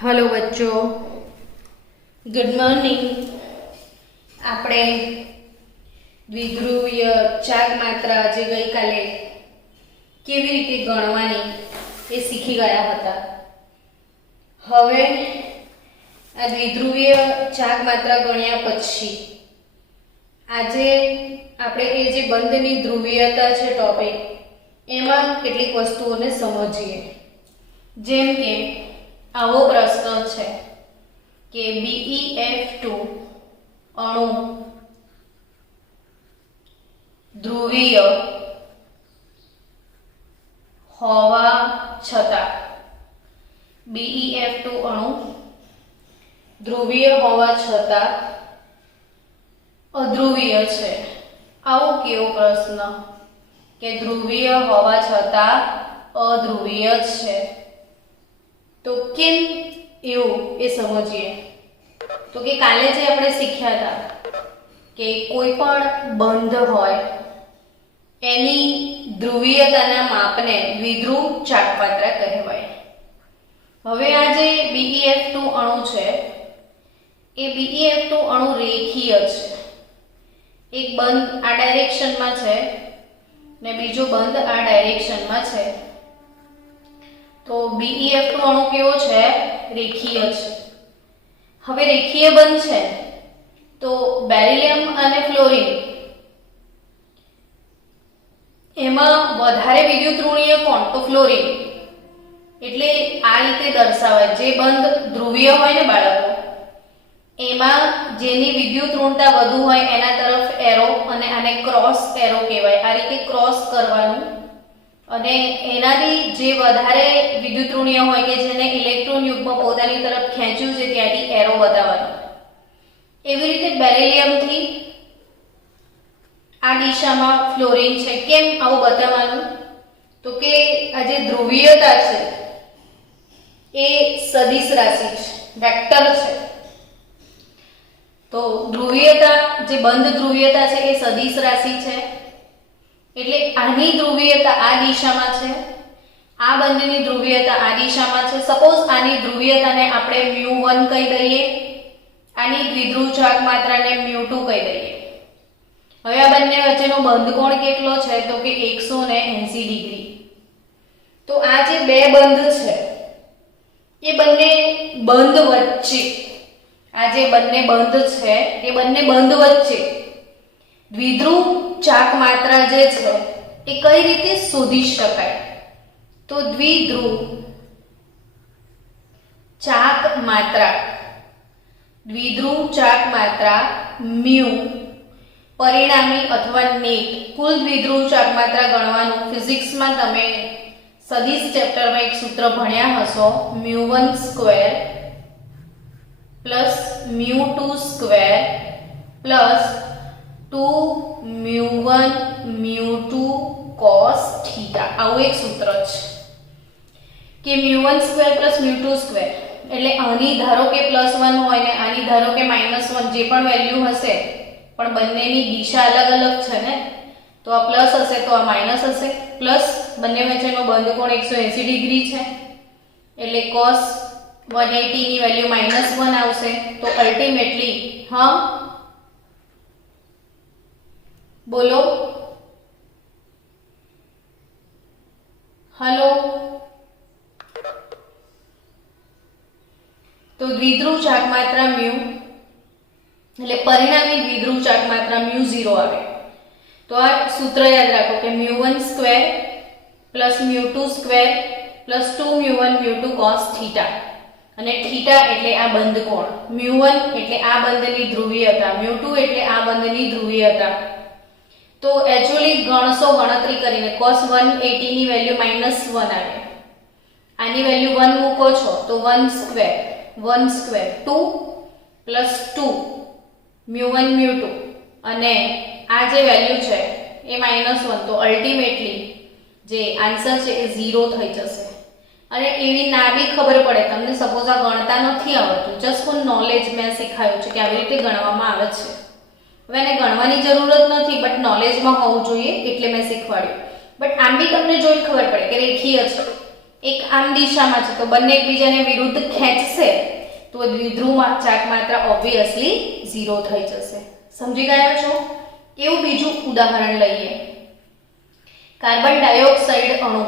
Hello बच्चों, good morning. આપણે દ્વિધ્રુવીય ચાક માત્રા જે ગઈકાલે કેવી રીતે ગણવાની એ શીખી ગયા હતા। હવે આ દ્વિધ્રુવીય ચાક માત્રા ગણ્યા પછી આજે આપણે એ જે બંધની ધ્રુવીયતા છે ટોપિક એમાં કેટલીક વસ્તુઓને સમજીએ। જેમ કે आवो प्रश्न है कि BeF2 अणु ध्रुवीय होवा छता BeF2 अणु ध्रुवीय होवा छता अध्रुवीय है। आवो केवो प्रश्न कि ध्रुवीय होवा छता अध्रुवीय है तो केम एवं ए समझिए। तो कि काले जे आपणे सीख्या था कि कोई पण बंध होय एनी ध्रुवीयताना मापने द्विध्रुव चाकमात्रा कहेवाय। हवे आ जे BeF2 अणु छे ए BeF2 अणु रेखीय छे। एक बंध आ डायरेक्शन में छे ने बीजो बंध आ डायरेक्शन में छे। तो BeF2 अणु केवो छे? रेखीय छे। हवे रेखीय बंध छे तो बेरिलियम अने फ्लोरीन एमां वधारे विद्युत ऋणीय कोण? तो फ्लोरीन। एटले आ रीते दर्शावाय जे बंध ध्रुवीय होय ने बाळको एमां जेनी विद्युत ऋणता वधु होय एना तरफ एरो अने आने क्रॉस एरो कहेवाय। आ रीते क्रॉस करवानुं અને એનાથી જે વધારે વિદ્યુત ઋણીય હોય કે જેને ઇલેક્ટ્રોન યુગ્મ પોતાની તરફ ખેંચ્યું છે ત્યાંથી એરો બતાવવાનો। એવી રીતે બેરિલિયમ થી આ દિશામાં ફ્લોરીન છે। કેમ આવું બતાવવાનું? તો કે આ જે ધ્રુવીયતા છે એ સદિશ રાશિ છે, વેક્ટર છે। તો ધ્રુવીયતા જે બંધ ધ્રુવીયતા છે એ સદિશ રાશિ છે એટલે આની ધ્રુવીયતા આ દિશામાં છે, આ બંધની ધ્રુવીયતા આ દિશામાં છે। સપોઝ આની ધ્રુવીયતાને આપણે μ1 કહી દઈએ, આની દ્વિધ્રુવ ચાક માત્રાને μ2 કહી દઈએ। હવે આ બંને વચ્ચેનો બંધ કોણ કેટલો છે? તો કે 180 ડિગ્રી। તો આ જે બે બંધ છે એ બંને બંધ વચ્ચે આ જે બંને બંધ છે એ બંને બંધ વચ્ચે દ્વિધ્રુવ ચાક માત્રા જે છે એ કઈ રીતે શોધી શકાય? તો દ્વિધ્રુવ ચાક માત્રા म्यू परिणामी अथवा नेट कुल द्विध्रुव चाक मात्रा गणवानुं। फिजिक्स में तमे सदिश चेप्टर में एक सूत्र भण्या हशो μ1 square plus μ2 square plus 2μ1 μ2 cos theta. आवुं एक सूत्र छे कि μ1 स्क्वेर प्लस μ2 स्क्वेर એટલે આની ધારો કે +1 હોય ને આની ધારો કે -1 જે પણ વેલ્યુ હશે પણ બંનેની દિશા અલગ અલગ છે ને તો આ પ્લસ હશે તો આ માઈનસ હશે પ્લસ બંને વચ્ચેનો બંધ કોણ 180 ડિગ્રી છે એટલે cos 180 ની વેલ્યુ -1 આવશે। તો અલ્ટીમેટલી હા बोलो हेलो। तो द्विध्रुव चाक मात्रा म्यू એટલે પરિણામી દ્વિધ્રુવ ચાક માત્રા μ0 આવે। તો આ સૂત્ર યાદ રાખો કે μ1 square plus μ2 square plus 2μ1 μ2 cos theta અને થીટા એટલે આ બંધ કોણ। μ1 એટલે આ બંધની ધ્રુવીયતા, μ2 એટલે આ બંધની ધ્રુવીયતા। तो एक्चुअली गणशो गणतरी करीने cos 180 ની વેલ્યુ -1 આવે, આની વેલ્યુ 1 મૂકો છો તો 1 સ્ક્વેર 2 પ્લસ 2 μ1 μ2 અને આ જે વેલ્યુ છે એ -1 તો અલ્ટીમેટલી જે આન્સર છે એ 0 થઈ જશે। અને એવી ના બી ખબર પડે તમને સપોઝ આ ગણતા નથી આવડતું, જસ્ટ ફોર નોલેજ મેં શીખાયું છે કે આવી રીતે ગણવામાં આવે છે। હવે એને ગણવાની જરૂરત નથી બટ નોલેજમાં હોવું જોઈએ એટલે મેં શીખવાડ્યું। બટ આમ બી તમને જોઈને ખબર પડે કે રેખીય છે એક આમ દિશામાં છે તો બંને એકબીજાને વિરુદ્ધ ખેંચશે તો દ્વિધ્રુવ ચાક માત્રા ઓબ્વિયસલી 0 થઈ જશે. સમજી ગયા છો? એવું બીજું ઉદાહરણ લઈએ. કાર્બન ડાયોક્સાઇડ અણુ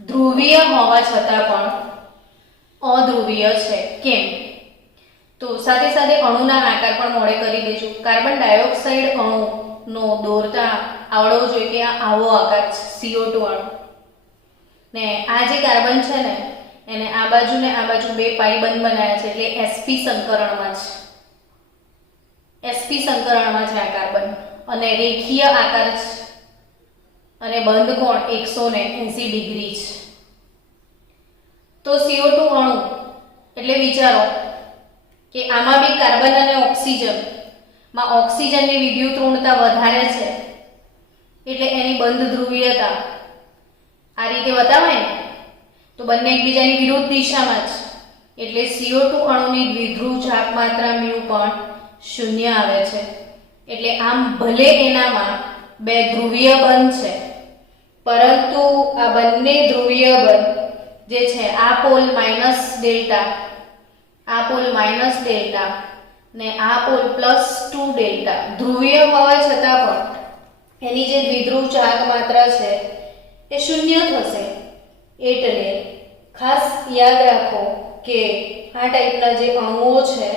ધ્રુવીય હોવા છતાં પણ અધ્રુવીય છે. કેમ? તો સાથે સાથે અણુના આકાર પણ મોડે કરી દેજો. કાર્બન ડાયોક્સાઇડ અણુનો દોરતા આવડવો જોઈએ કે આવો આકાર છે CO2 અણુ ને આ જે કાર્બન છે ને એને આ બાજુ ને આ બાજુ બે પાઈ બંધ બનાવ્યા છે એટલે sp સંકરણમાં છે. sp સંકરણમાં છે આ કાર્બન અને રેખીય આકાર છે અને બંધ કોણ 180 ડિગ્રી છે. તો CO2 અણુ એટલે વિચારો કે આમાં બી કાર્બન અને ઓક્સિજન માં ઓક્સિજનની વિદ્યુત ઋણતા વધારે છે એટલે એની બંધ ધ્રુવીયતા આ રીતે બતાવાય ને તો બંને એકબીજાની વિરુદ્ધ દિશામાં છે એટલે CO2 અણુની દ્વિધ્રુવ ચાક માત્રા μ પણ 0 આવે છે. એટલે આમ ભલે એનામાં બે ધ્રુવીય બંધ છે પરંતુ આ બંને ધ્રુવીય બંધ જે છે આ પોલ -ડેલ્ટા આ પોલ -ડેલ્ટા ને આ પોલ +2 ડેલ્ટા ધ્રુવીય હોવા છતાં પણ એની જે દ્વિધ્રુવ ચાક માત્રા છે એ 0 થશે. એટલે ખાસ યાદ રાખો કે આ ટાઈપના જે અણુઓ છે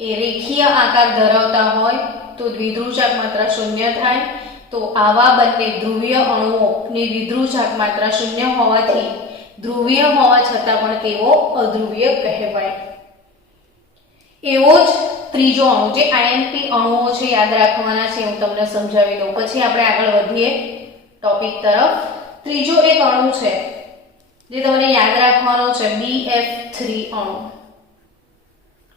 એ રેખીય આકાર ધરાવતા હોય તો દ્વિધ્રુવ ચાક માત્રા 0 થાય. તો આવા બંને ધ્રુવીય અણુઓની દ્વિધ્રુવ ચાક માત્રા 0 હોવાથી ધ્રુવીય હોવા છતાં પણ તેઓ અધ્રુવીય કહેવાય. એવો જ ત્રીજો અણુ જે IMP અણુઓ છે યાદ રાખવાના છે હું તમને સમજાવી દઉં પછી આપણે આગળ વધીએ ટોપિક તરફ. ત્રીજો એક અણુ છે જે તમને યાદ રાખવાનો છે BF3 અણુ.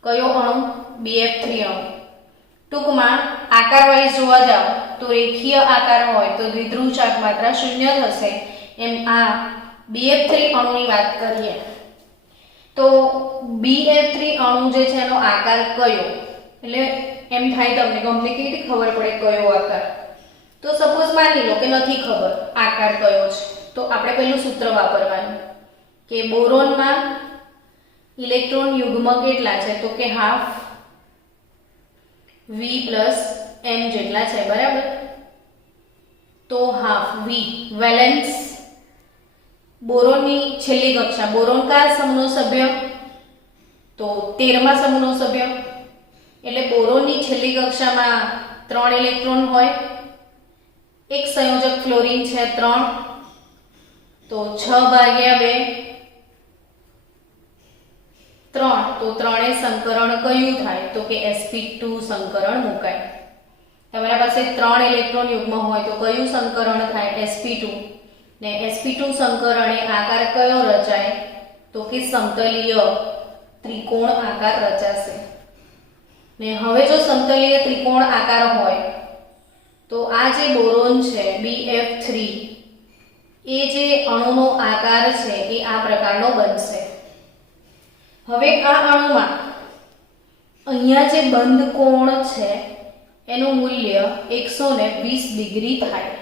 કયો અણુ? BF3 અણુ. ટૂંકમાં આકાર વાઇઝ જોવા જાવ તો રેખીય આકાર હોય તો દ્વિધ્રુવ ચાક માત્રા 0 થશે. એમ આ BF3 અણુની વાત કરીએ તો BF3 અણુ જે છે એનો આકાર કયો એટલે એમ થાય તમને ગમે કેવી રીતે ખબર પડે કયો આકાર? તો સપોઝ માની લો કે નથી ખબર આકાર કયો છે તો આપણે પહેલું સૂત્ર વાપરવાનું કે બોરોનમાં ઇલેક્ટ્રોન યુગ્મ કેટલા છે તો કે હાફ V + m જેટલા છે બરાબર. તો હાફ V વેલેન્સ બોરોનની છેલ્લી કક્ષા બોરોન કયા સમૂહનો સભ્ય? તો 13મા સમૂહનો સભ્ય. એટલે બોરોનની છેલ્લી કક્ષામાં 3 ઇલેક્ટ્રોન હોય. એક સંયોજક ફ્લોરીન છે 3 તો 6/2 3 તો 3 સંકરણ કયું થાય તો કે sp2 સંકરણ મુકાય. તમારા પાસે 3 ઇલેક્ટ્રોન યુગ્મ હોય તો કયું સંકરણ થાય? sp2 ને sp2 સંકરણે આકાર કયો રચાય તો કે સમતલીય ત્રિકોણ આકાર રચાશે. ને હવે જો સમતલીય ત્રિકોણ આકાર હોય તો આ જે બોરોન છે BF3 એ જે અણુનો આકાર છે એ આ પ્રકારનો બનશે. હવે આ અણુમાં અહીંયા જે બંધ કોણ છે એનું મૂલ્ય 120 ડિગ્રી થાય.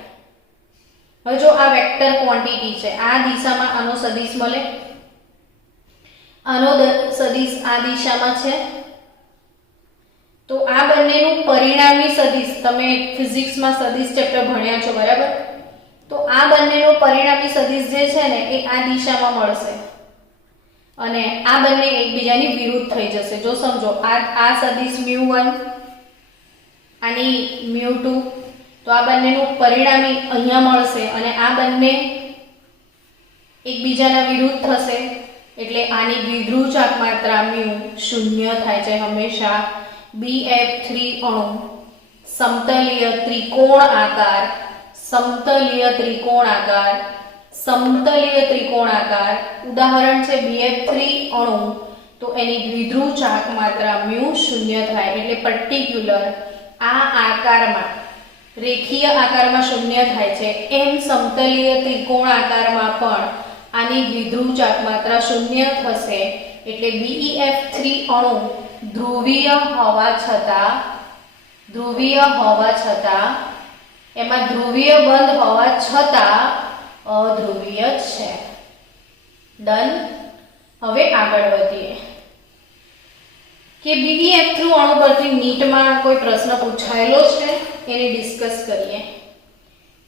હવે જો આ વેક્ટર ક્વોન્ટિટી છે આ દિશામાં આનો સદિશ મળે આનો સદિશ આ દિશામાં છે તો આ બંનેનું પરિણામી સદિશ તમે ફિઝિક્સમાં સદિશ ચેપ્ટર ભણ્યા છો બરાબર. તો આ બંનેનું પરિણામી સદિશ જે છે ને એ આ દિશામાં મળશે અને આ બંને એકબીજાની વિરુદ્ધ થઈ જશે. જો સમજો આ સદિશ μ1 આની μ2 તો આ બંનેનું પરિણામી અહીંયા મળશે અને આ બંને એકબીજાના વિરુદ્ધ થશે એટલે આની દ્વિધ્રુવ ચાક માત્રા μ 0 થાય છે હંમેશા. BF3 અણુ સમતલીય ત્રિકોણ આકાર ઉદાહરણ છે BF3 અણુ તો એની દ્વિધ્રુવ ચાક માત્રા μ 0 થાય એટલે પર્ટિક્યુલર આ આકારમાં રેખીય આકારમાં 0 થાય છે એમ સમતલીય ત્રિકોણ આકારમાં પણ આની દ્વિધ્રુવ ચાક માત્રા 0 થશે એટલે BF3 અણુ ધ્રુવીય હોવા છતાં એમાં ધ્રુવીય બંધ હોવા છતાં અધ્રુવીય છે. ડન. હવે આગળ વધીએ કે BF થ્રુ અણુ પરથી નીટમાં કોઈ પ્રશ્ન પૂછાયેલો છે એને ડિસ્કસ કરીએ.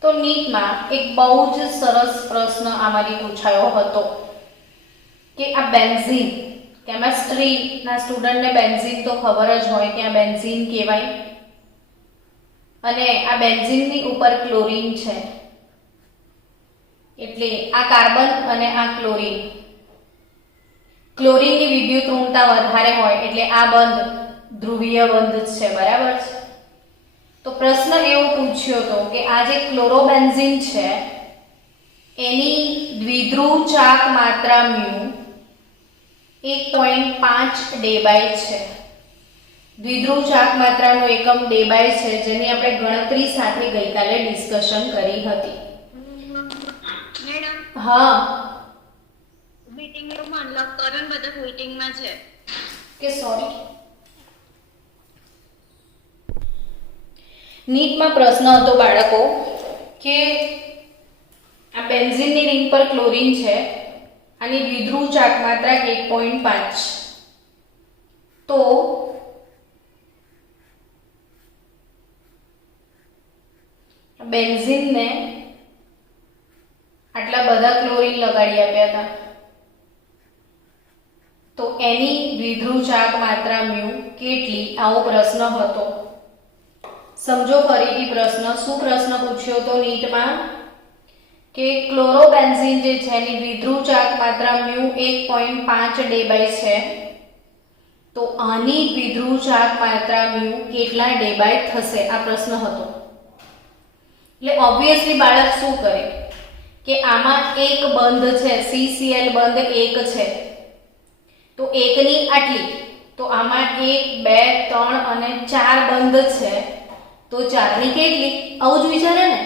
તો નીટમાં એક બહુ જ સરસ પ્રશ્ન આમાંથી પૂછાયો હતો કે આ બેન્ઝીન, કેમેસ્ટ્રીના સ્ટુડન્ટને બેન્ઝીન તો ખબર જ હોય કે આ બેન્ઝીન કહેવાય, અને આ બેન્ઝીનની ઉપર ક્લોરીન છે, એટલે આ કાર્બન અને આ ક્લોરીન, ક્લોરીનની વિદ્યુત ઋણતા વધારે હોય એટલે આ બંધ ધ્રુવીય બંધ છે. બરાબર છે. તો પ્રશ્ન એવો પૂછ્યો હતો કે આ જે ક્લોરોબેન્ઝીન છે એની દ્વિધ્રુવ ચાક માત્રા મ્યુ 1.5 ડેબાઈ છે. દ્વિધ્રુવ ચાક માત્રાનો એકમ ડેબાઈ છે, જેની આપણે ગણતરી સાથે ગઈકાલે ડિસ્કશન કરી હતી. મેડમ, હા મીટિંગ રૂમ અનલોક કરો ને બધા મીટિંગમાં છે. કે સોરી, નીટમાં પ્રશ્ન હતો બાળકો કે આ બેન્ઝીનની રિંગ પર ક્લોરીન છે, આની દ્વિધ્રુવ ચાક માત્રા 1.5, તો બેન્ઝીનને આટલા બધા ક્લોરીન લગાડી આપ્યા હતા, તો એની દ્વિધ્રુવ ચાક માત્રા મ્યુ કેટલી, આવો પ્રશ્ન હતો. સમજો ફરીથી પ્રશ્ન. શું પ્રશ્ન પૂછ્યો તો નીટમાં કે ક્લોરોબેન્ઝીન જે છે એની દ્વિધ્રુવ ચાક માત્રા મ્યુ 1.5 ડેબાઈ છે, તો આની દ્વિધ્રુવ ચાક માત્રા મ્યુ કેટલા ડેબાઈ થશે, આ પ્રશ્ન હતો. એટલે ઓબ્વિયસલી બાળક શું કરે કે આમાં એક બંધ છે, CCl બંધ એક છે, તો એકની આટલી, તો આમાં 1 2 3 અને 4 બંધ છે, તો 4 ની કેટલી, આવું જ વિચારે ને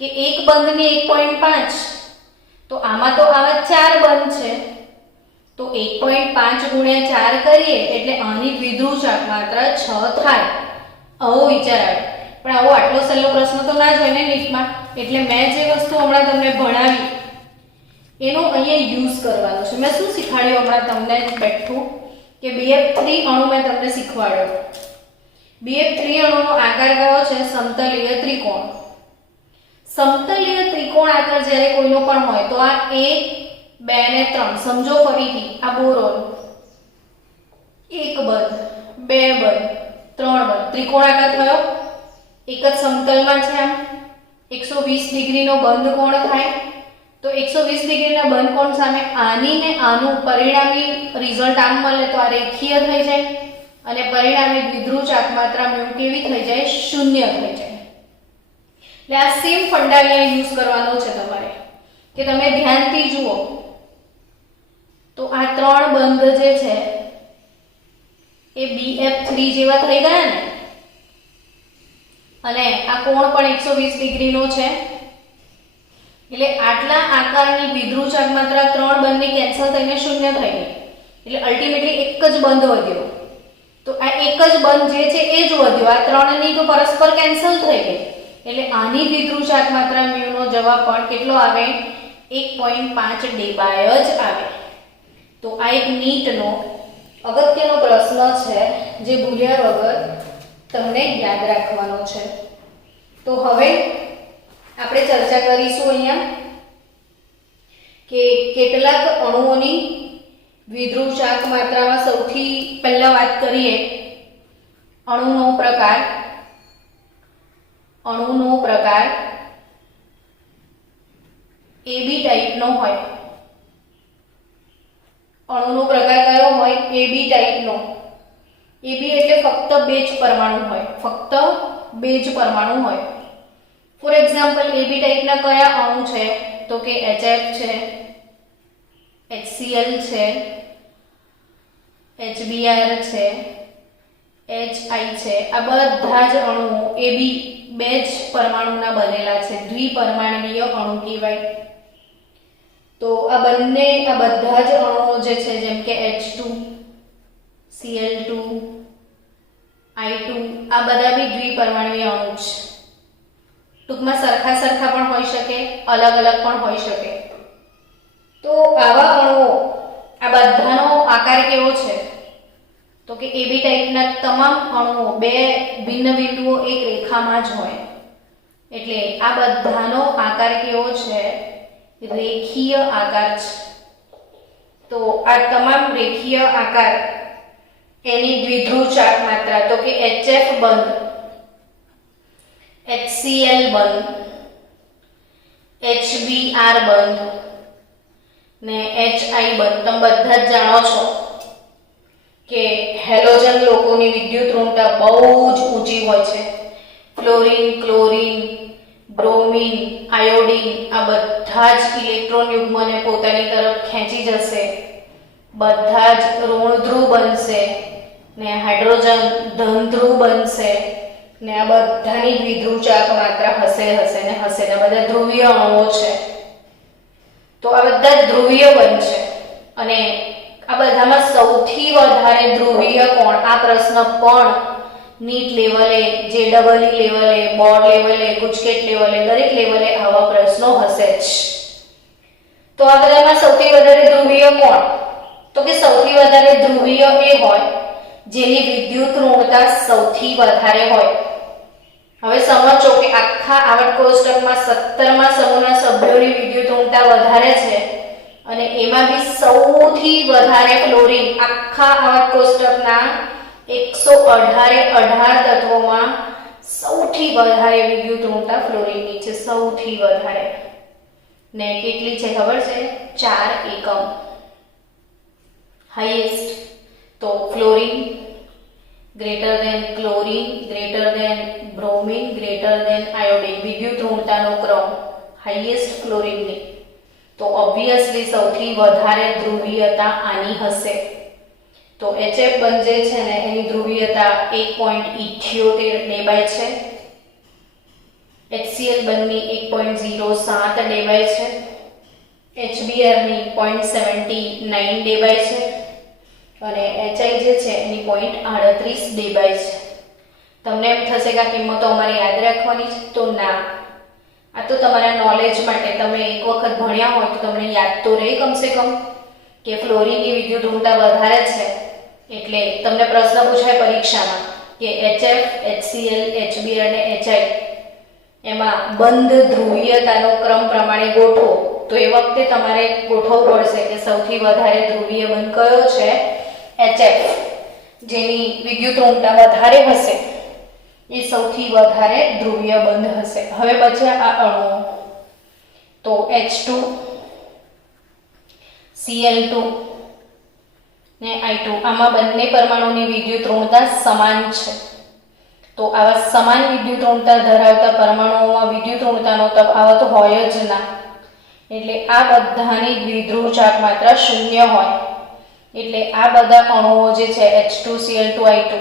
કે એક બંધની 1.5, તો આમાં તો આવા 4 બંધ છે, તો 1.5 ગુણ્યા 4 કરીએ એટલે આની દ્વિધ્રુવ ચાક માત્રા 6 થાય. આવો વિચાર આવે. પણ આવો આટલો સહેલો પ્રશ્ન તો ના જ હોય ને નીટમાં, એટલે મેં જે વસ્તુ હમણાં તમને ભણાવી એનો અહીંયા યુઝ કરવાનો છે. મેં શું શીખવાડ્યું હમણાં તમને બેઠું કે BF3 અણુ મેં તમને શીખવાડ્યો. BF3 અણુનો આકાર કયો છે, સમતલીય ત્રિકોણ. સમતલીય ત્રિકોણ આકાર જ્યારે કોઈનો પણ હોય તો આ 1 2 ને 3, સમજો ફરીથી આ બોરોન, 1 બંધ 2 બંધ 3 બંધ, ત્રિકોણ આકાર થયો. એક જ સમતલમાં છે, આમ 120 ડિગ્રીનો બંધ કોણ થાય, તો 120 ડિગ્રીના બંધ કોણ સામે આની ને આનું પરિણામી રિઝલ્ટ આમ મળે તો આ રેખીય થઈ જાય, અને પરિણામી દ્વિધ્રુવ ચાક માત્રા મ્યુ કેવી થઈ જાય, 0 થઈ જાય. એટલે આ સેમ ફંડા અહીંયા યુઝ કરવાનો છે તમારે, કે તમે ધ્યાનથી જુઓ તો આ 3 બંધ જે છે એ BF3 જેવા થઈ ગયા ને, અને આ કોણ પણ 120 ડિગ્રીનો છે, એટલે આટલા આકારની દ્વિધ્રુવ ચાક માત્રા 3 બંધની કેન્સલ થઈને 0 થઈ ગઈ, એટલે અલ્ટિમેટલી એક જ બંધ વધ્યો. તો આ એક જ બંધ જે છે એ જ વધ્યો, આ 3 ની તો પરસ્પર કેન્સલ થઈ ગઈ, એટલે આની દ્વિધ્રુવ ચાક માત્રા મ્યુ નો જવાબ પણ કેટલો આવે, 1.5 ડેબાઈ જ આવે. તો આ એક નીટનો અગત્યનો પ્રશ્ન છે જે ભૂલ્યા વગર તમને યાદ રાખવાનો છે. તો હવે આપણે ચર્ચા કરીશું અહીંયા કે કેટલાક અણુઓની દ્વિધ્રુવ ચાક માત્રામાં સૌથી પહેલા વાત કરીએ અણુનો પ્રકાર. અણુનો પ્રકાર AB ટાઈપનો હોય. અણુનો પ્રકાર કયો હોય, AB ટાઈપનો. AB એટલે ફક્ત 2 જ પરમાણુ હોય, ફક્ત 2 જ પરમાણુ હોય. ફોર એક્ઝામ્પલ AB ટાઈપના કયા અણુ છે, તો કે HF છે, HCl છે, HBr છે, HI છે. આ બધા જ અણુઓ AB 2 જ પરમાણુના બનેલા છે, દ્વિપરમાણવીય અણુ કહેવાય. તો આ બધા જ અણુઓ જે છે જેમ કે H2, Cl2, I2 આ બધા બી દ્વિપરમાણવીય અણુ છે. ટૂંકમાં સરખા સરખા પણ હોઈ શકે, અલગ અલગ પણ હોઈ શકે. તો આવા અણુઓ, આ બધાનો આકાર કેવો છે? તો કે એબી ટાઈપના તમામ અણુઓ બે ભિન્ન બિંદુઓ એક રેખામાં જ હોય. એટલે આ બધાનો આકાર કેવો છે? રેખીય આકાર છે. તો આ તમામ રેખીય આકાર એની દ્વિધ્રુવ ચાક માત્રા તો કે HF બંધ, HCl બંધ, HBr બંધ ને HI બંધ. તમે બધા જ જાણો છો કે હેલોજન લોકોની વિદ્યુત ઋણતા બહુ જ ઊંચી હોય છે. ફ્લોરિન, ક્લોરિન, બ્રોમિન, આયોડિન આ બધા જ ઇલેક્ટ્રોન યુગ્મને પોતાની તરફ ખેંચી જશે. બધા જ ઋણ ધ્રુવ બનશે ને હાઇડ્રોજન ધન ધ્રુવ બનશે ને આ બધાની દ્વિધ્રુવ ચાક માત્રા હશે ને બધા ધ્રુવીય અણુઓ છે. તો આ બધા જ ધ્રુવીય બનશે અને આ બધામાં સૌથી વધારે ધ્રુવીય કોણ? આ પ્રશ્ન પણ નીટ લેવલે, JEE લેવલે, બોર્ડ લેવલે, ગુજકેટ લેવલે, દરેક લેવલે આવા પ્રશ્નો હશે જ. તો આ બધામાં સૌથી વધારે ધ્રુવીય કોણ? તો કે સૌથી વધારે ધ્રુવીય એ હોય જેની વિદ્યુત ઋણતા સૌથી વધારે હોય. હવે સમજો કે આખા આવર્ત કોષ્ટકમાં 17મા સમૂહના સભ્યોની વિદ્યુત ઋણતા વધારે છે અને એમાં બી સૌથી વધારે ફ્લોરિન, આખા આવર્ત કોષ્ટકના 118 તત્વોમાં સૌથી વધારે વિદ્યુત ઋણતા ફ્લોરિનની છે. સૌથી વધારે ને કેટલી છે ખબર છે? 4 એકમ હાઈએસ્ટ. તો fluorine greater than chlorine, greater than bromine, greater than iodine. વિદ્યુત ઋણતાનો ક્રમ હાઈએસ્ટ ફ્લોરિનની. તો ઓબ્વિયસલી સૌથી વધારે ધ્રુવીયતા આની હશે. તો HF બંધ જે છે ને એની ધ્રુવીયતા 1.78 ડેબાય છે. HCl બંધની 1.07 ડેબાય છે. HBr ની 0.79 ડેબાય છે અને HI જે છે એની 0.38 ડેબાય છે. તમને એમ થશે કે આ કિંમતો અમારે યાદ રાખવાની છે? તો ના, આ તો તમારા નોલેજ માટે. તમે એક વખત ભણ્યા હોય તો તમને યાદ તો રહે કમસે કમ કે ફ્લોરિનની વિદ્યુત ઋણતા વધારે છે. એટલે તમને પ્રશ્ન પૂછાય પરીક્ષામાં કે HF, HCl, HBr અને HI એમાં બંધ ધ્રુવીયતાનો ક્રમ પ્રમાણે ગોઠવો. તો એ વખતે તમારે ગોઠવવું પડશે કે સૌથી વધારે ધ્રુવીય બંધ કયો છે? HF, જેની વિદ્યુત ઋણતા વધારે હશે એ સૌથી વધારે ધ્રુવીય બંધ હશે. હવે પછી આ અણુઓ તો H2, Cl2 ને I2 આમાં બંને પરમાણુની વિદ્યુત ઋણતા સમાન છે. તો આવા સમાન વિદ્યુત ઋણતા ધરાવતા પરમાણુઓમાં વિદ્યુત ઋણતાનો તફાવત હોય જ ના. એટલે આ બધાની દ્વિધ્રુવ ચાક માત્રા 0 હોય. એટલે આ બધા અણુઓ જે છે H2, Cl2, I2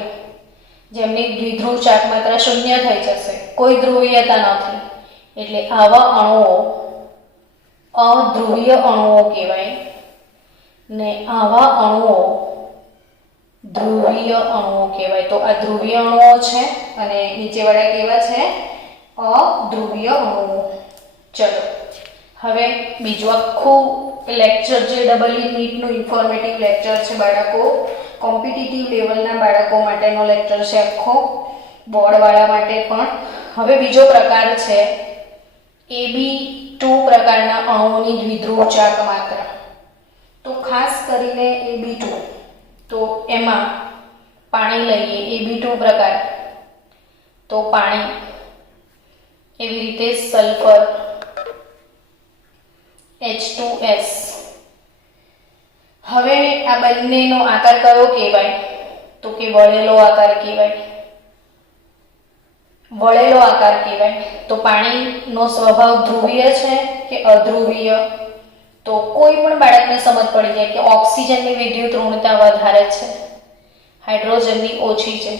જેમની દ્વિધ્રુવ ચાક માત્રા 0 થઈ જશે, કોઈ ધ્રુવીયતા નથી. એટલે આવા અણુઓ અધ્રુવીય અણુઓ કહેવાય ને આવા અણુઓ ધ્રુવીય અણુઓ કહેવાય. તો આ ધ્રુવીય અણુઓ છે અને નીચેવાળા કેવા છે? અધ્રુવીય અણુઓ. ચલો હવે બીજું આખું લેક્ચર જે નીટનું ઇન્ફોર્મેટિવ લેક્ચર છે બાળકો, કોમ્પિટિટિવ લેવલના બાળકો માટેનો લેક્ચર છે આખો, બોર્ડવાળા માટે પણ. હવે બીજો પ્રકાર છે AB2 પ્રકારના અણુઓની દ્વિધ્રુવ ચાક માત્રા. તો ખાસ કરીને AB2, તો એમાં પાણી લઈએ. AB2 પ્રકાર તો પાણી, એવી રીતે સલ્ફર H2S. હવે આ બંનેનો આકાર કયો કહેવાય? તો કે વળેલો આકાર કહેવાય. વળેલો આકાર કહેવાય. તો પાણીનો સ્વભાવ ધ્રુવીય છે કે અધ્રુવીય? તો કોઈ પણ બાળકને સમજ પડી જાય કે ઓક્સિજનની વિદ્યુત ઋણતા વધારે છે, હાઇડ્રોજનની ઓછી છે.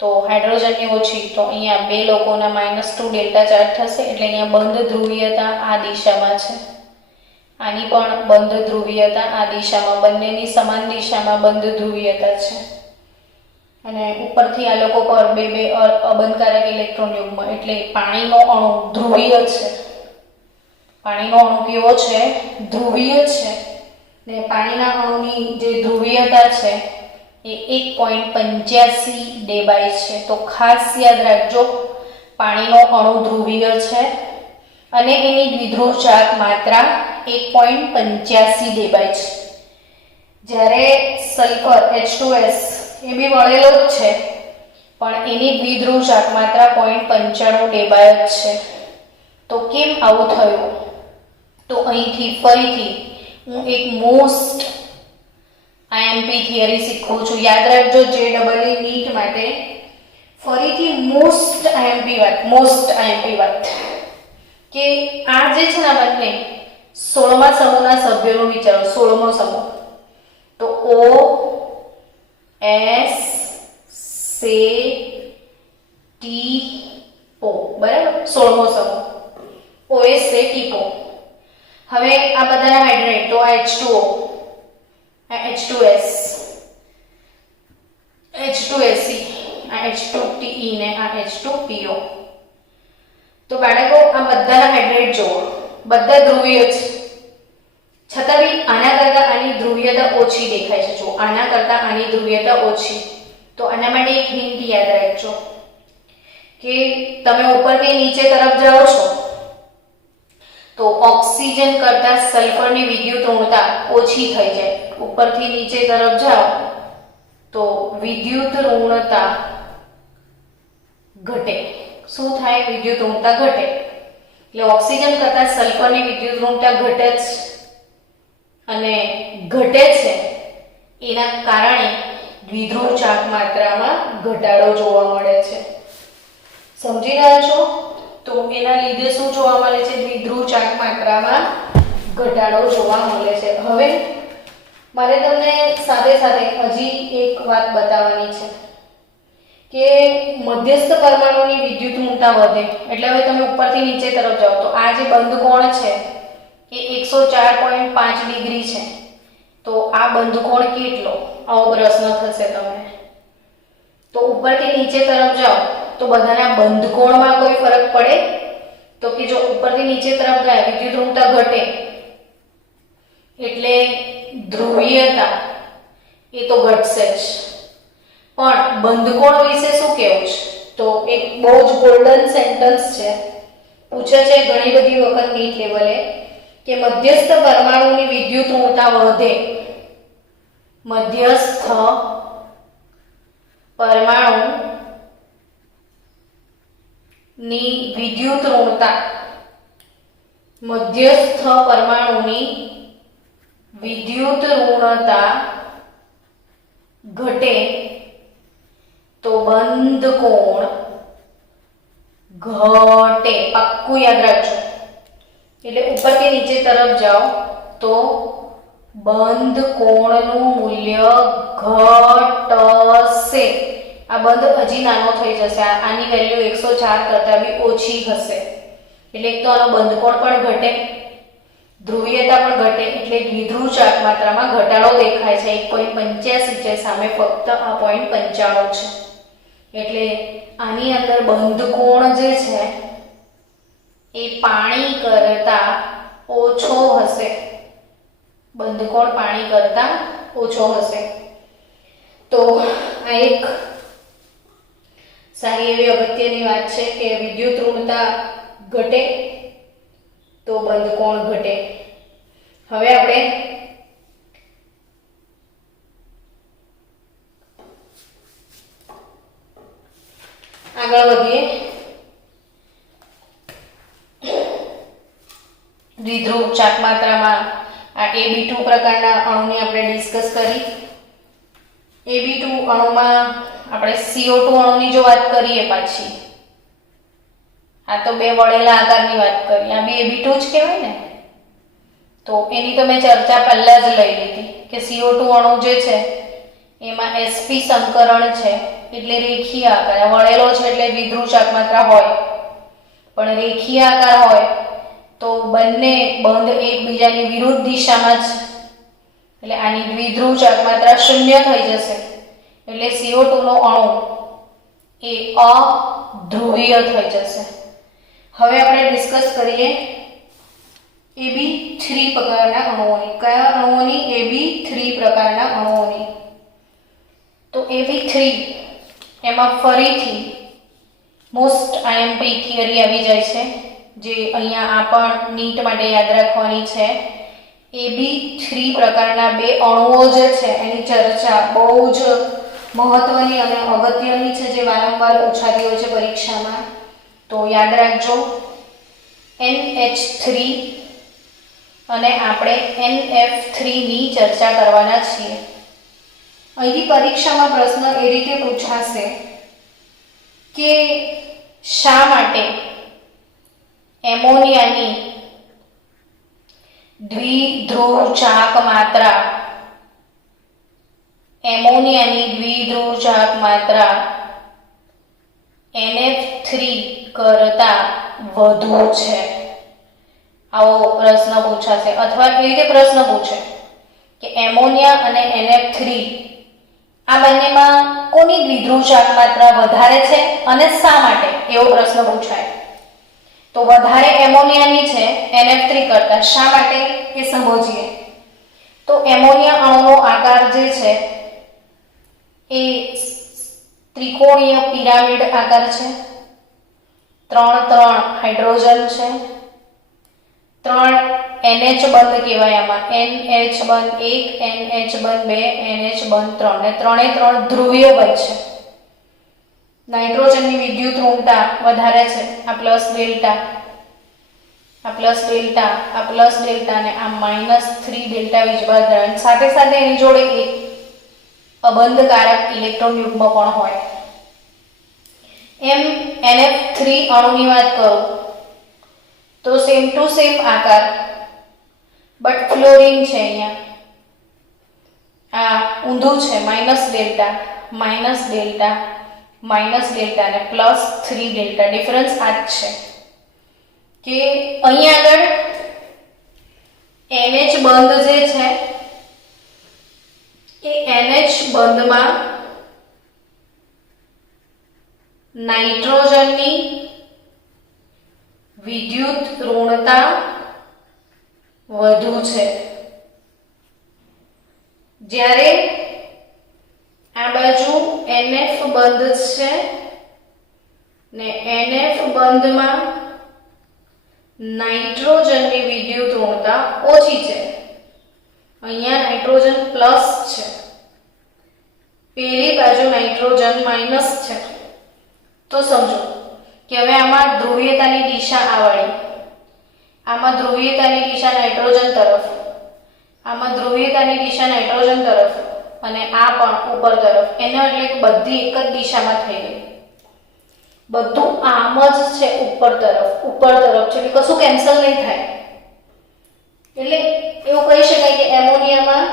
તો હાઇડ્રોજનની ઓછી, તો અહીંયા બે લોકોના -2 ડેલ્ટા ચાર્જ થશે. એટલે અહીંયા બંધ ધ્રુવીયતા આ દિશામાં છે, આની પણ બંધ ધ્રુવીયતા આ દિશામાં, બંનેની સમાન દિશામાં બંધ ધ્રુવીયતા છે. અને ઉપરથી આ લોકો પર બે બે અબંધકારક ઇલેક્ટ્રોન યુગ્મ, એટલે પાણીનો અણુ ધ્રુવીય છે. પાણીનો અણુ કેવો છે? ધ્રુવીય છે. ને પાણીના અણુની જે ધ્રુવીયતા છે એ 1.85 ડેબાઈ છે. તો ખાસ યાદ રાખજો, પાણીનો અણુ ધ્રુવીય છે અને એની દ્વિધ્રુવ ચાર્જ માત્રા 1.85 ડેબાઈ છે. જ્યારે સલ્ફર H2S એ બી વળેલો જ છે, પણ એની દ્વિધ્રુવ ચાર્જ માત્રા 0.95 ડેબાઈ જ છે. તો કેમ આવું થયું? તો અહીંથી ફરીથી હું એક મોસ્ટ આઈએમપી થિયરી શીખું છું. યાદ રાખજો, JEE નીટ માટે ફરીથી મોસ્ટ આઈએમપી વાત કે આ જે છે ને બંને 16મા સમૂહના સભ્યોનું વિચારો. 16મો સમૂહ તો O S C T O, બરાબર? 16મો સમૂહ OS C T O. હવે આ બધાના હાઇડ્રેટ, તો આ H2O, આ H2S, H2SC, આ H2TE ને આ H2PO. તો બાળકો આ બધાના હાઇડ્રેટ જુઓ, બધા ધ્રુવીય છે, છતાં બી આના કરતાં આની ધ્રુવીયતા ઓછી દેખાય છે. જો આના કરતાં આની ધ્રુવીયતા ઓછી, તો આના માટે એક હિન્ટ યાદ રાખજો કે તમે ઉપરથી નીચે તરફ જાઓ છો તો ઓક્સિજન કરતાં સલ્ફરની વિદ્યુત ઋણતા ઓછી થઈ જાય. ઉપરથી નીચે તરફ જાઓ તો વિદ્યુત ઋણતા ઘટે. શું થાય? વિદ્યુત ઋણતા ઘટે. એટલે ઓક્સિજન કરતાં સલ્ફરની વિદ્યુત ઋણતા ઘટે જ, અને ઘટે છે એના કારણે દ્વિધ્રુવ ચાર્જ માત્રામાં ઘટાડો જોવા મળે છે. સમજી રહ્યા છો? તો એના લીધે શું જોવા મળે છે? દ્વિધ્રુવ ચાર્જ માત્રામાં ઘટાડો જોવા મળે છે. હવે મારે તમને સાથે સાથે હજી એક વાત બતાવવાની છે કે મધ્યસ્થ પરમાણુની વિદ્યુત ઋણતા વધે એટલે હવે તમે ઉપરથી નીચે તરફ જાઓ તો આ જે બંધ કોણ છે એ 104.5 ડિગ્રી છે. તો આ બંધ કોણ કેટલો? આવો પ્રશ્ન થશે તમને. તો ઉપરથી નીચે તરફ જાઓ તો બધાના બંધ કોણમાં કોઈ ફરક પડે? તો કે જો ઉપરથી નીચે તરફ જાય વિદ્યુત ઋણતા ઘટે એટલે ધ્રુવીયતા એ તો ઘટશે જ, પણ બંધ કોણ વિશે શું કહેવું છે? તો એક બહુ જ ગોલ્ડન સેન્ટેન્સ છે, પૂછે છે ઘણી બધી વખત નીટ લેવલે કે મધ્યસ્થ પરમાણુની વિદ્યુત ઋણતા વધે. મધ્યસ્થ પરમાણુ ની વિદ્યુત ઋણતા, મધ્યસ્થ પરમાણુની વિદ્યુત ઋણતા ઘટે તો બંધ કોણ ઘટે. પાક્કું યાદ રાખજો. એટલે ઉપરથી નીચે તરફ જાઓ તો બંધ કોણનું મૂલ્ય ઘટશે. આ બંધ હજી નાનો થઈ જશે. આની વેલ્યુ 104 કરતાં બી ઓછી હશે. એટલે એક તો આનો બંધ કોણ પણ ઘટે, ધ્રુવીયતા પણ ઘટે, એટલે દ્વિધ્રુવ ચાર્જ માત્રામાં ઘટાડો દેખાય છે. 1.85 છે, સામે ફક્ત આ 0.95 છે. એટલે આની અંદર બંધ કોણ જે છે એ પાણી કરતાં ઓછો હશે. બંધ કોણ પાણી કરતાં ઓછો હશે. તો આ એક સારી એવી અગત્યની વાત છે કે વિદ્યુત ઋણતા ઘટે તો બંધ કોણ ઘટે. હવે આપણે આગળ વધીએ. દ્વિધ્રુવ ચાર્જ માત્રામાં આ Ab2 પ્રકારના અણુની આપણે ડિસ્કસ કરી. Ab2 અણુમાં આપણે CO2 અણુની જો વાત કરીએ પાછી, આ તો બે વળેલા આકારની વાત કરી, આ બી Ab2 જ કહેવાય ને. તો એની તો મેં ચર્ચા પહેલા જ લઈ લીધી કે CO2 અણુ જે છે એમાં sp સંકરણ છે, એટલે રેખીય આકાર. વળેલો છે એટલે દ્વિધ્રુવ ચાર્જ માત્રા હોય, પણ રેખીય આકાર હોય તો બંને બંધ એકબીજાની વિરુદ્ધ દિશામાં જ, એટલે આની દ્વિધ્રુવ ચાર્જ માત્રા 0 થઈ જશે. એટલે CO2 નો અણુ એ અધ્રુવીય થઈ જશે. હવે આપણે ડિસ્કસ કરીએ AB3 પ્રકારના અણુઓની. કયા અણુઓની? AB3 પ્રકારના અણુઓની. તો AB3 એમાં ફરીથી મોસ્ટ IMP થિયરી આવી જાય છે, જે અહીંયા આ પણ નીટ માટે યાદ રાખવાની છે. AB3 પ્રકારના બે અણુઓ જે છે એની ચર્ચા બહુ જ મહત્વની અને અગત્યની છે, જે વારંવાર પૂછાતી હોય છે પરીક્ષામાં. તો યાદ રાખજો, NH3 અને આપણે NF3 ની ચર્ચા કરવાના છીએ. અહીંથી પરીક્ષામાં પ્રશ્ન એ રીતે પૂછાશે કે શા માટે એમોનિયાની દ્વિધ્રુવચાક માત્રા NF3 કરતા વધુ છે. આવો પ્રશ્ન પૂછાશે. અથવા એ રીતે પ્રશ્ન પૂછે કે એમોનિયા અને NF3 આ બંનેમાં કોની દ્વિધ્રુવચાક માત્રા વધારે છે અને શા માટે, એવો પ્રશ્ન પૂછાય. તો વધારે એમોનિયાની છે NF3 કરતા. શા માટે એ સમજીએ. તો એમોનિયા અણુનો આકાર જે છે એ ત્રિકોણીય પિરામિડ આકાર છે. 3 હાઇડ્રોજન છે, 3 NH બંધ કહેવાય. આમાં NH બંધ 1, NH બંધ 2, NH બંધ 3 ને 3 ધ્રુવીય બંધ છે. નાઇટ્રોજનની વિદ્યુત ઋણતા વધારે છે. આ પ્લસ ડેલ્ટા, આ પ્લસ ડેલ્ટા, આ પ્લસ ડેલ્ટા અને આ -3 ડેલ્ટા વીજભાર ધરાવે. સાથે સાથે એની જોડે એક અબંધકારક ઇલેક્ટ્રોન યુગ્મ પણ હોય. એમ NF3 અણુની વાત કરું તો સેમ ટુ સેમ આકાર, બટ ફ્લોરિન છે. અહીંયા આ ઊંધું છે, માઇનસ ડેલ્ટા અને +3 ડેલ્ટા. ડિફરન્સ આ જ છે કે અહીંયા આગળ NH બંધ જે છે એ NH બંધમાં નાઇટ્રોજનની વિદ્યુત ઋણતા વધુ છે, જ્યારે આ બાજુ NF બંધ છે ને NF બંધમાં નાઇટ્રોજનની વિદ્યુત ઋણતા ઓછી છે. અહીંયા નાઇટ્રોજન પ્લસ છે, પેલી બાજુ નાઇટ્રોજન માઇનસ છે. તો સમજો કે હવે આમાં ધ્રુવીયતાની દિશા આવાળી, આમાં ધ્રુવીયતાની દિશા નાઇટ્રોજન તરફ, આમાં ધ્રુવીયતાની દિશા નાઇટ્રોજન તરફ અને આ પણ ઉપર તરફ. એનો એટલે કે બધી એક જ દિશામાં થઈ ગઈ. બધું આમ જ છે, ઉપર તરફ છે, એટલે કશું કેન્સલ નહીં થાય. એટલે એવું કહી શકાય કે એમોનિયામાં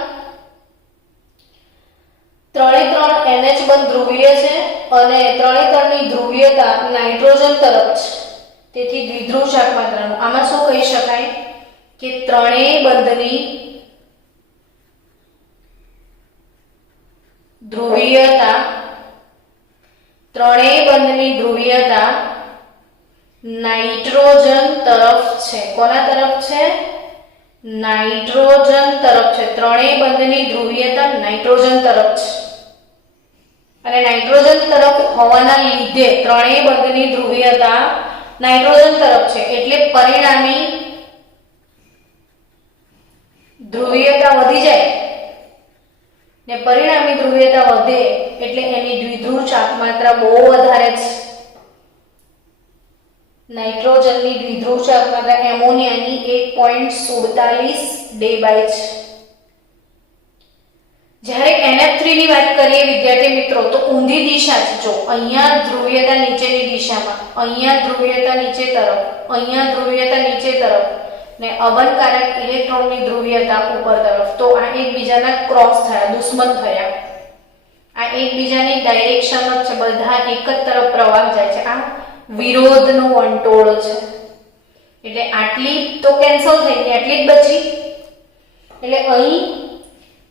3 NH બંધ ધ્રુવીય છે અને 3 ની ધ્રુવીયતા નાઇટ્રોજન તરફ છે. તેથી દ્વિધ્રુવચાક માત્રાનું આમાં શું કહી શકાય કે ત્રણેય બંધની ધ્રુવીયતા નાઇટ્રોજન તરફ છે. કોના તરફ છે? નાઇટ્રોજન તરફ છે. ત્રણેય બંધની ધ્રુવીયતા નાઇટ્રોજન તરફ છે અને નાઇટ્રોજન તરફ હોવાના લીધે ત્રણેય બંધની ધ્રુવીયતા નાઇટ્રોજન તરફ છે. એટલે પરિણામી ધ્રુવીયતા વધી જાય ને પરિણામી ધ્રુવીયતા વધે એટલે એની દ્વિધ્રુવચાક માત્રા બહુ વધારે છે. નાઇટ્રોજનની દ્વિધ્રુવચાક માત્રા એમોનિયાની 1.47 ડેબાય છે. જ્યારે NF3 ની વાત કરીએ વિદ્યાર્થી મિત્રો તો ઊંધી દિશા છે. જો અહીંયા ધ્રુવીયતા નીચેની દિશામાં, અહીંયા ધ્રુવીયતા નીચે તરફ, અહીંયા ધ્રુવીયતા નીચે તરફ ને અબંધકારક ઇલેક્ટ્રોનની ધ્રુવીયતા ઉપર તરફ. તો આ એકબીજાના ક્રોસ થયા, દુશ્મન થયા. આ એકબીજાની ડાયરેક્શન જ છે, બધા એક જ તરફ પ્રવાહ જાય છે. આ વિરોધનો વંટોળ છે. એટલે આટલી તો કેન્સલ થઈ ગઈ, આટલી જ બચી. એટલે અહીં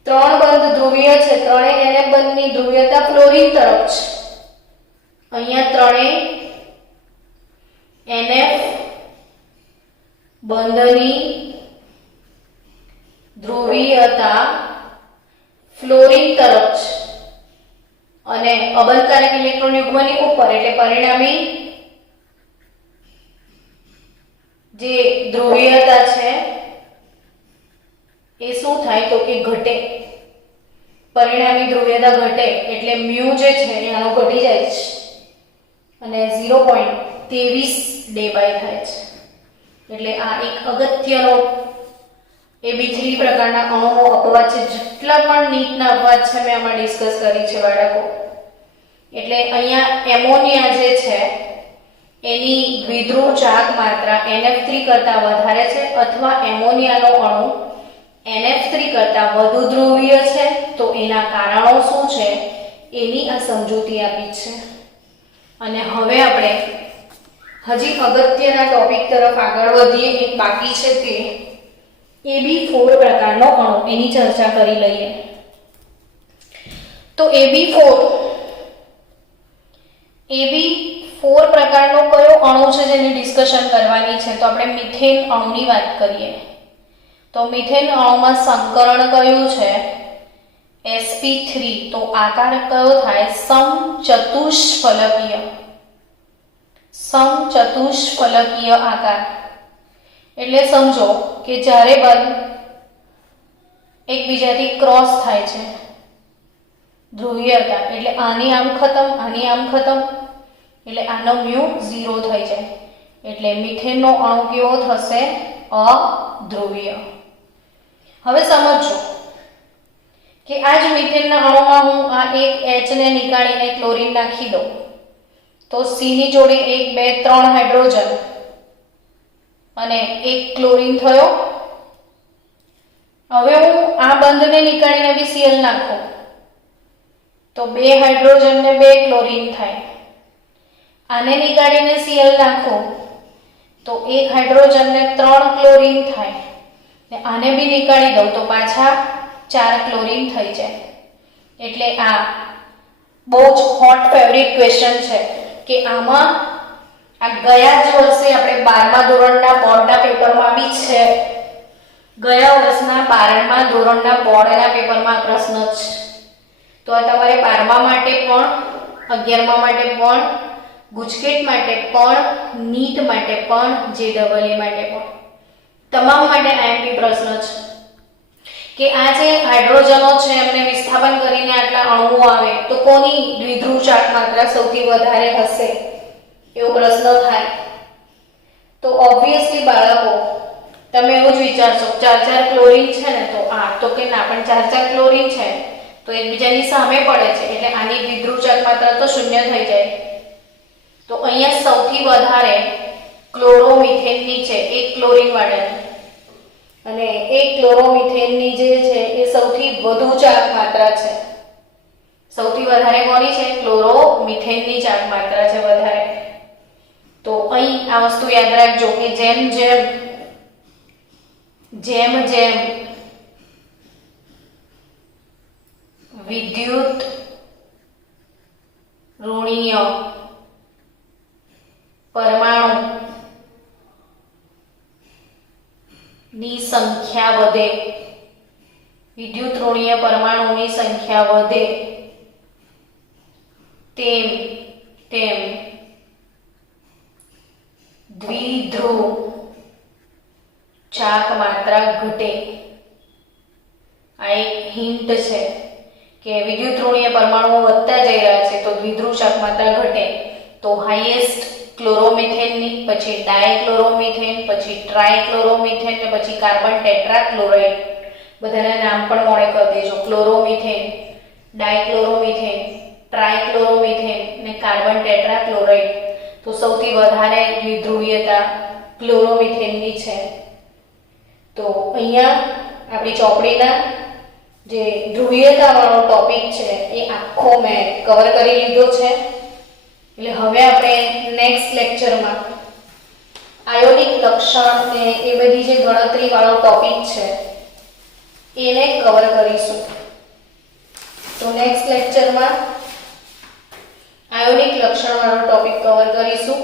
3 બંધ ધ્રુવીય છે, ત્રણેય NF બંધની ધ્રુવીયતા ફ્લોરિન તરફ છે. અહીંયા ત્રણેય NF બંધની ધ્રુવીયતા ફ્લોરિન તરફ છે અને અબંધકારક ઇલેક્ટ્રોન યુગ્મની ઉપર, એટલે પરિણામી જે ધ્રુવીયતા છે એ શું થાય તો કે ઘટે. પરિણામી ધ્રુવીયતા ઘટે એટલે મ્યુ જે છે એ આનો ઘટી જાય છે અને 0.23 ડે બાય થાય છે. એટલે આ એક અગત્યનો ABCD પ્રકારના અણુનો અપવાદ છે. જેટલા પણ નીટના અપવાદ છે મેં આમાં ડિસ્કસ કરી છે બાળકો. એટલે અહીંયા એમોનિયા જે છે એની દ્વિધ્રુવ ચાક માત્રા NF3 કરતા વધારે છે અથવા એમોનિયાનો અણુ NF3 કરતા વધુ ધ્રુવીય છે. તો એના કારણો શું છે એની આ સમજૂતી આપી છે. અને હવે આપણે હજી અગત્યના ટોપિક તરફ આગળ વધીએ. એક બાકી છે તે AB4 પ્રકારનો અણુ, એની ચર્ચા કરી લઈએ. તો AB4 પ્રકારનો કયો અણુ છે જેની ડિસ્કશન કરવાની છે? તો આપણે મિથેન અણુની વાત કરીએ. તો મિથેન અણુમાં સંકરણ કયું છે? sp3. તો આકાર કયો થાય? સમચતુષ્ફલકીય આકાર. એટલે સમજો કે જ્યારે બંધ એકબીજાથી ક્રોસ થાય છે ધ્રુવીયતા, એટલે આની આમ ખતમ, આની આમ ખતમ, એટલે આનો મ્યુ 0 થઈ જાય. એટલે મિથેનનો અણુ કેવો થશે? અધ્રુવીય. હવે સમજો કે આ જ મિથેનના અણુમાં હું આ એક H ને નીકાળીને ક્લોરીન નાખી દઉં તો C ની જોડે 1 2 3 હાઇડ્રોજન અને એક ક્લોરીન થયો. હવે હું આ બંધને નીકાળીને બી Cl નાખું તો 2 હાઇડ્રોજન ને 2 ક્લોરીન થાય. આને નીકાળીને Cl નાખું તો 1 હાઇડ્રોજન ને 3 ક્લોરીન થાય. ને આને બી નીકાળી દઉં તો પાછા 4 ક્લોરીન થઈ જાય. એટલે આ બહુ જ હોટ ફેવરિટ ક્વેશ્ચન છે કે આમાં આ ગયા જ વર્ષે આપણે 12મા ધોરણના બોર્ડના પેપરમાં બી છે. ગયા વર્ષના 12મા ધોરણના બોર્ડના પેપરમાં પ્રશ્ન છે. તો આ તમારે 12મા માટે પણ, 11મા માટે પણ, ગુજકેટ માટે પણ, નીટ માટે પણ, JEE માટે પણ, તમામ માટે IMP પ્રશ્ન છે કે આ જે હાઇડ્રોજનો છે એમને વિસ્થાપન કરીને આટલા અણુઓ આવે તો કોની દ્વિધ્રુવ ચાક માત્રા સૌથી વધારે હશે એવો પ્રશ્ન થાય. તો ઓબ્વિયસલી બાળકો તમે એવું જ વિચારશો 4 ક્લોરીન છે ને તો આ તો કે ના, પણ 4 ક્લોરીન છે તો એકબીજાની સામે પડે છે એટલે આની દ્વિધ્રુવ ચાક માત્રા તો 0 થઈ જાય. તો અહીંયા સૌથી વધારે ક્લોરોમિથેનની છે, 1 ક્લોરીન વાળાની, અને 1 ક્લોરોમિથેનની જે છે એ સૌથી વધુ ચાક માત્રા છે. સૌથી વધારે કોની છે? ક્લોરોમિથેનની ચાક માત્રા છે વધારે. તો અહીં આ વસ્તુ યાદ રાખજો કે જેમ જેમ વિદ્યુત ઋણીય પરમાણુ ની સંખ્યા વધે, વિદ્યુત ઋણીય પરમાણુની સંખ્યા વધે તેમ દ્વિધ્રુવ ચાક માત્રા ઘટે. આ એક હિન્ટ છે કે વિદ્યુત ઋણીય પરમાણુઓ વધતા જઈ રહ્યા છે તો દ્વિધ્રુવ ચાક માત્રા ઘટે. તો હાઈએસ્ટ ક્લોરોમિથેનની, પછી ડાયક્લોરોમિથેન, પછી ટ્રાયક્લોરોમિથેન ને પછી કાર્બન ટેટ્રાક્લોરાઇડ, બધાના નામ પણ મોડે કરી દેજો. ક્લોરોમિથેન, ડાયક્લોરોમિથેન, ટ્રાયક્લોરોમિથેન ને કાર્બન ટેટ્રાક્લોરાઇડ. તો સૌથી વધારે દ્વિધ્રુવીયતા ક્લોરોમિથેનની છે. તો અહીંયા આપણી ચોપડીના જે ધ્રુવીયતા વાળો ટોપિક છે એ આખો મેં કવર કરી લીધો છે. એટલે હવે આપણે નેક્સ્ટ લેક્ચરમાં આયોનિક લક્ષણ ને એ બધી જે ગણતરી વાળો ટોપિક છે એને કવર કરીશું. મળીશું નેક્સ્ટ લેક્ચરમાં આયોનિક લક્ષણવાળો ટોપિક કવર કરીશું.